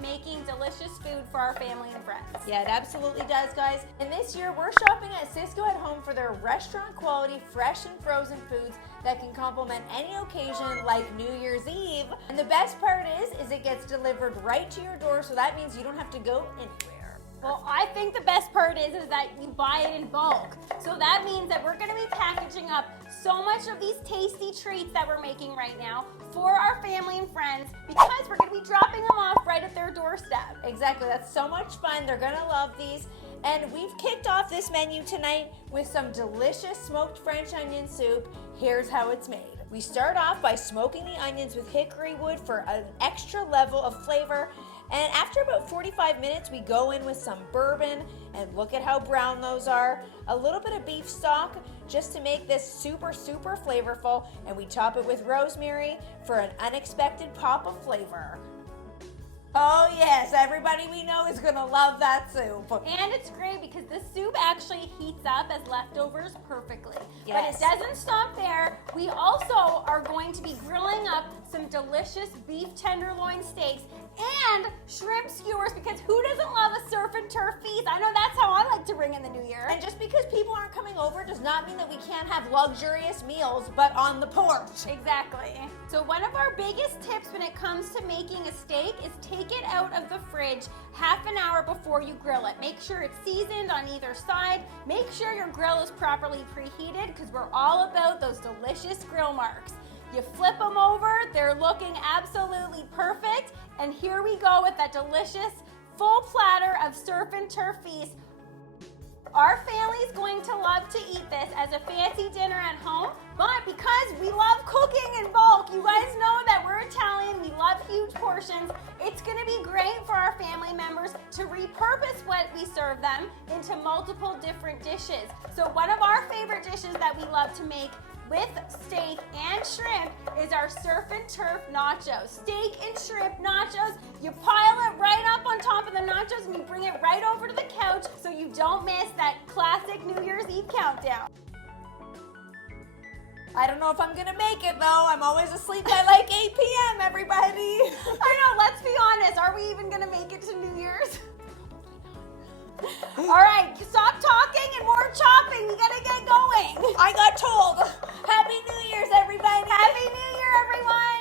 making delicious food for our family and friends. Yeah, it absolutely does, guys. And this year, we're shopping at Sysco HOME for their restaurant quality, fresh and frozen foods that can complement any occasion like New Year's Eve. And the best part is it gets delivered right to your door, so that means you don't have to go anywhere. Well, I think the best part is that you buy it in bulk. So that means that we're gonna be packaging up so much of these tasty treats that we're making right now for our family and friends because we're gonna be dropping them off right at their doorstep. Exactly, that's so much fun. They're gonna love these. And we've kicked off this menu tonight with some delicious smoked French onion soup. Here's how it's made. We start off by smoking the onions with hickory wood for an extra level of flavor. And after about 45 minutes, we go in with some bourbon, and look at how brown those are. A little bit of beef stock just to make this super, super flavorful, and we top it with rosemary for an unexpected pop of flavor. Oh yes, everybody we know is gonna love that soup. And it's great because the soup actually heats up as leftovers perfectly. Yes. But it doesn't stop there. We also are going to be grilling up some delicious beef tenderloin steaks and shrimp skewers because who doesn't love a surf and turf feast? I know that's how I like to bring in the new year. And just because people aren't coming over does not mean that we can't have luxurious meals, but on the porch. Exactly. So one of our biggest tips when it comes to making a steak is take it out of the fridge half an hour before you grill it. Make sure it's seasoned on either side. Make sure your grill is properly preheated because we're all about those delicious grill marks. You flip them over, they're looking absolutely perfect. And here we go with that delicious full platter of surf and turf feast. Our family's going to love to eat this as a fancy dinner at home, but because we love cooking in bulk, you guys know that we're Italian, we love huge portions, it's gonna be great for our family members to repurpose what we serve them into multiple different dishes. So one of our favorite dishes that we love to make with steak and shrimp is our surf and turf nachos. Steak and shrimp nachos, you pile it right up on top of the nachos and you bring it right over to the couch so you don't miss that classic New Year's Eve countdown. I don't know if I'm gonna make it though. I'm always asleep by like 8 p.m. everybody. I know, let's be honest, are we even gonna make it to New Year's? All right, stop talking and more chopping. We gotta get going. I got told. Happy New Year's, everybody. Happy New Year, everyone.